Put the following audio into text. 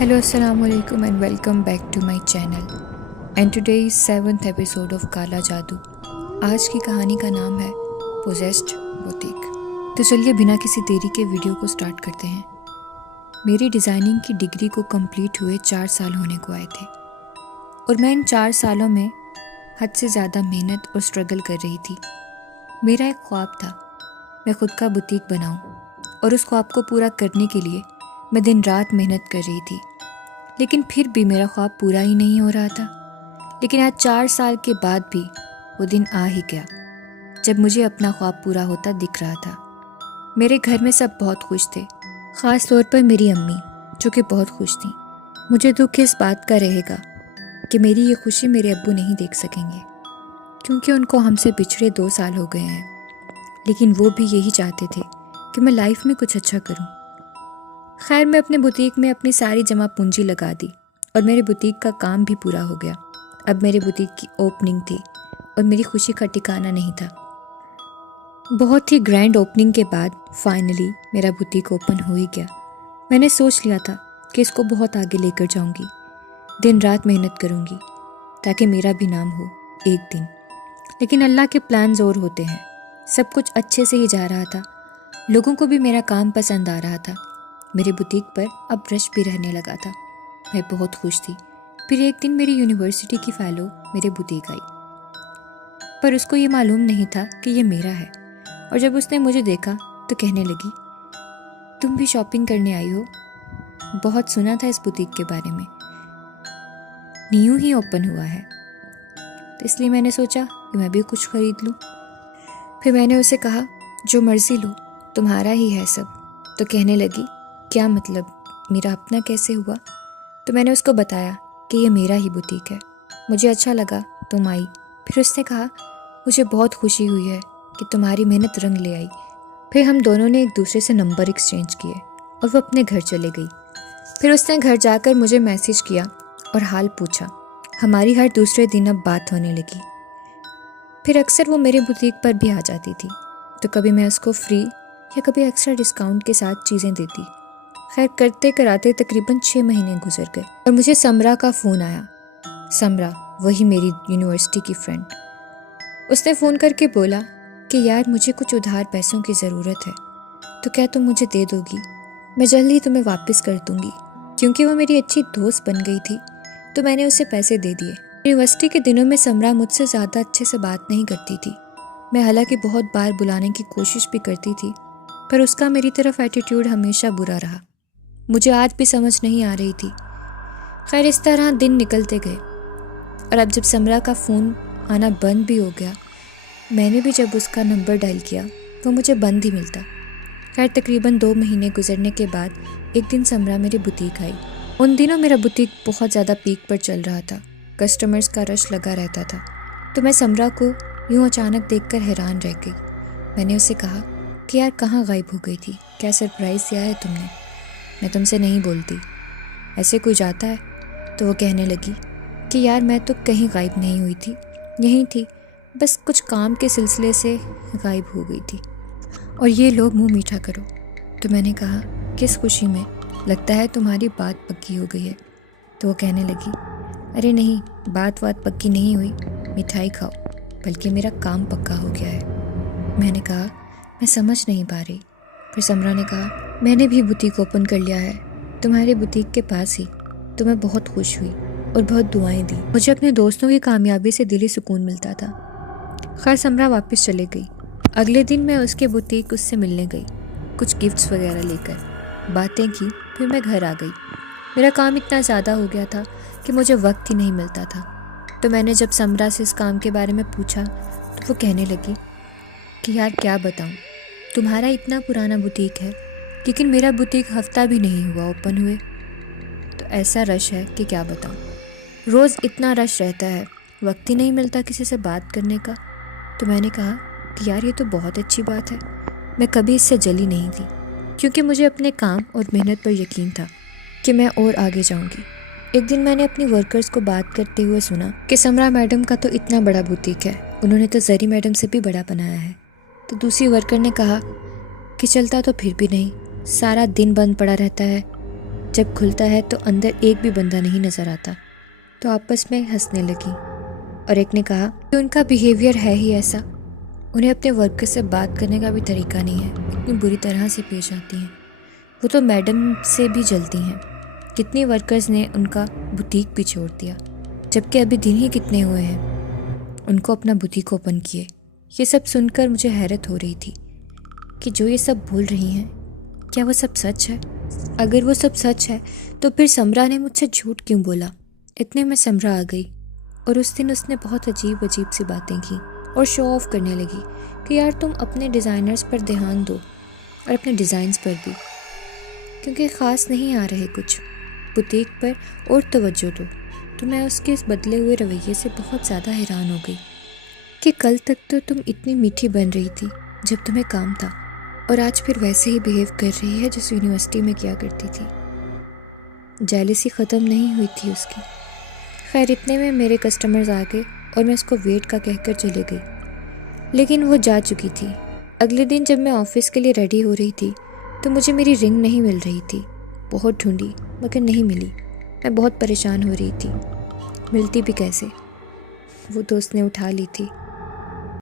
Hello, Assalamu alaikum and welcome back to my channel. And today is 7th episode of काला जादू. आज की कहानी का नाम है पोजेस्ड बुटीक. तो चलिए बिना किसी देरी के वीडियो को स्टार्ट करते हैं. मेरी डिज़ाइनिंग की डिग्री को कंप्लीट हुए 4 साल होने को आए थे और मैं इन 4 सालों में हद से ज़्यादा मेहनत और स्ट्रगल कर रही थी. मेरा एक ख्वाब था, मैं खुद का बुटीक बनाऊं और उस ख्वाब को पूरा करने के लिए मैं दिन रात मेहनत कर रही थी. लेकिन फिर भी मेरा ख्वाब पूरा ही नहीं हो रहा था. लेकिन आज 4 साल के बाद भी वो दिन आ ही गया जब मुझे अपना ख्वाब पूरा होता दिख रहा था. मेरे घर में सब बहुत खुश थे, ख़ास तौर पर मेरी अम्मी जो कि बहुत खुश थी. मुझे दुख इस बात का रहेगा कि मेरी ये खुशी मेरे अब्बू नहीं देख सकेंगे क्योंकि उनको हमसे पिछड़े 2 साल हो गए हैं. लेकिन वो भी यही चाहते थे कि मैं लाइफ में कुछ अच्छा करूं. खैर, मैं अपने बुटीक में अपनी सारी जमा पूंजी लगा दी और मेरे बुटीक का काम भी पूरा हो गया. अब मेरे बुटीक की ओपनिंग थी और मेरी खुशी का ठिकाना नहीं था. बहुत ही ग्रैंड ओपनिंग के बाद फाइनली मेरा बुटीक ओपन हो ही गया. मैंने सोच लिया था कि इसको बहुत आगे लेकर जाऊंगी, दिन रात मेहनत करूंगी ताकि मेरा भी नाम हो एक दिन. लेकिन अल्लाह के प्लान्स और होते हैं. सब कुछ अच्छे से ही जा रहा था. लोगों को भी मेरा काम पसंद आ रहा था. मेरे बुटीक पर अब रश भी रहने लगा था. मैं बहुत खुश थी. फिर एक दिन मेरी यूनिवर्सिटी की फ़ेलो मेरे बुटीक आई, पर उसको ये मालूम नहीं था कि ये मेरा है. और जब उसने मुझे देखा तो कहने लगी, तुम भी शॉपिंग करने आई हो? बहुत सुना था इस बुटीक के बारे में, न्यू ही ओपन हुआ है, तो इसलिए मैंने सोचा कि मैं भी कुछ ख़रीद लूँ. फिर मैंने उसे कहा, जो मर्ज़ी लो, तुम्हारा ही है सब. तो कहने लगी, क्या मतलब, मेरा अपना कैसे हुआ? तो मैंने उसको बताया कि ये मेरा ही बुटीक है. मुझे अच्छा लगा तुम आई. फिर उसने कहा, मुझे बहुत खुशी हुई है कि तुम्हारी मेहनत रंग ले आई. फिर हम दोनों ने एक दूसरे से नंबर एक्सचेंज किए और वो अपने घर चले गई. फिर उसने घर जाकर मुझे मैसेज किया और हाल पूछा. हमारी हर दूसरे दिन अब बात होने लगी. फिर अक्सर वो मेरे बुटीक पर भी आ जाती थी, तो कभी मैं उसको फ्री या कभी एक्स्ट्रा डिस्काउंट के साथ चीज़ें देती. खैर, करते कराते तकरीबन 6 महीने गुजर गए और मुझे समरा का फ़ोन आया. समरा, वही मेरी यूनिवर्सिटी की फ्रेंड. उसने फ़ोन करके बोला कि यार, मुझे कुछ उधार पैसों की ज़रूरत है, तो क्या तुम मुझे दे दोगी? मैं जल्द ही तुम्हें वापस कर दूँगी. क्योंकि वो मेरी अच्छी दोस्त बन गई थी तो मैंने उसे पैसे दे दिए. यूनिवर्सिटी के दिनों में समरा मुझसे ज़्यादा अच्छे से बात नहीं करती थी. मैं हालांकि बहुत बार बुलाने की कोशिश भी करती थी, पर उसका मेरी तरफ एटीट्यूड हमेशा बुरा रहा. मुझे आज भी समझ नहीं आ रही थी. खैर, इस तरह दिन निकलते गए और अब जब समरा का फ़ोन आना बंद भी हो गया, मैंने भी जब उसका नंबर डायल किया वो मुझे बंद ही मिलता. खैर, तकरीबन 2 महीने गुजरने के बाद एक दिन समरा मेरी बुटीक आई. उन दिनों मेरा बुटीक बहुत ज़्यादा पीक पर चल रहा था. कस्टमर्स का रश लगा रहता था. तो मैं समरा को यूँ अचानक देखकर हैरान रह गई. मैंने उससे कहा कि यार, कहाँ गायब हो गई थी? क्या सरप्राइज़ दिया है तुमने? मैं तुमसे नहीं बोलती, ऐसे कोई जाता है? तो वो कहने लगी कि यार, मैं तो कहीं गायब नहीं हुई थी, यहीं थी, बस कुछ काम के सिलसिले से गायब हो गई थी. और ये लो, मुंह मीठा करो. तो मैंने कहा, किस खुशी में? लगता है तुम्हारी बात पक्की हो गई है. तो वो कहने लगी, अरे नहीं, बात पक्की नहीं हुई, मिठाई खाओ, बल्कि मेरा काम पक्का हो गया है. मैंने कहा, मैं समझ नहीं पा रही. फिर समरा ने कहा, मैंने भी बुटीक ओपन कर लिया है तुम्हारे बुटीक के पास ही. तो मैं बहुत खुश हुई और बहुत दुआएं दी. मुझे अपने दोस्तों की कामयाबी से दिली सुकून मिलता था. खैर, समरा वापस चले गई. अगले दिन मैं उसके बुटीक उससे मिलने गई, कुछ गिफ्ट्स वगैरह लेकर. बातें की. फिर मैं घर आ गई. मेरा काम इतना ज़्यादा हो गया था कि मुझे वक्त ही नहीं मिलता था. तो मैंने जब समरा से इस काम के बारे में पूछा तो वो कहने लगी कि यार, क्या बताऊँ, तुम्हारा इतना पुराना बुटीक है लेकिन मेरा बुटीक हफ्ता भी नहीं हुआ ओपन हुए, तो ऐसा रश है कि क्या बताऊँ. रोज़ इतना रश रहता है, वक्त ही नहीं मिलता किसी से बात करने का. तो मैंने कहा कि यार, ये तो बहुत अच्छी बात है. मैं कभी इससे जली नहीं थी क्योंकि मुझे अपने काम और मेहनत पर यकीन था कि मैं और आगे जाऊँगी. एक दिन मैंने अपनी वर्कर्स को बात करते हुए सुना कि समरा मैडम का तो इतना बड़ा बुटीक है, उन्होंने तो जरी मैडम से भी बड़ा बनाया है. तो दूसरी वर्कर ने कहा कि चलता तो फिर भी नहीं, सारा दिन बंद पड़ा रहता है, जब खुलता है तो अंदर एक भी बंदा नहीं नज़र आता। तो आपस में हंसने लगी और एक ने कहा कि उनका बिहेवियर है ही ऐसा, उन्हें अपने वर्कर से बात करने का भी तरीका नहीं है, इतनी बुरी तरह से पेश आती हैं। वो तो मैडम से भी जलती हैं। कितनी वर्कर्स ने उनका बुटीक भी छोड़ दिया, जबकि अभी दिन ही कितने हुए हैं उनको अपना बुटीक ओपन किए। ये सब सुनकर मुझे हैरत हो रही थी कि जो ये सब बोल रही हैं, क्या वो सब सच है? अगर वो सब सच है तो फिर समरा ने मुझसे झूठ क्यों बोला? इतने में समरा आ गई और उस दिन उसने बहुत अजीब अजीब सी बातें की और शो ऑफ करने लगी कि यार तुम अपने डिज़ाइनर्स पर ध्यान दो और अपने डिज़ाइंस पर भी, क्योंकि ख़ास नहीं आ रहे कुछ, बुटीक पर और तवज्जो दो। तो मैं उसके इस बदले हुए रवैये से बहुत ज़्यादा हैरान हो गई कि कल तक तो तुम इतनी मीठी बन रही थी जब तुम्हें काम था, और आज फिर वैसे ही बिहेव कर रही है जिस यूनिवर्सिटी में किया करती थी। जेलसी ख़त्म नहीं हुई थी उसकी। खैर, इतने में मेरे कस्टमर्स आ गए और मैं उसको वेट का कहकर चले गई, लेकिन वो जा चुकी थी। अगले दिन जब मैं ऑफिस के लिए रेडी हो रही थी तो मुझे मेरी रिंग नहीं मिल रही थी। बहुत ढूंढी मगर नहीं मिली। मैं बहुत परेशान हो रही थी, मिलती भी कैसे? वो तो उसने उठा ली थी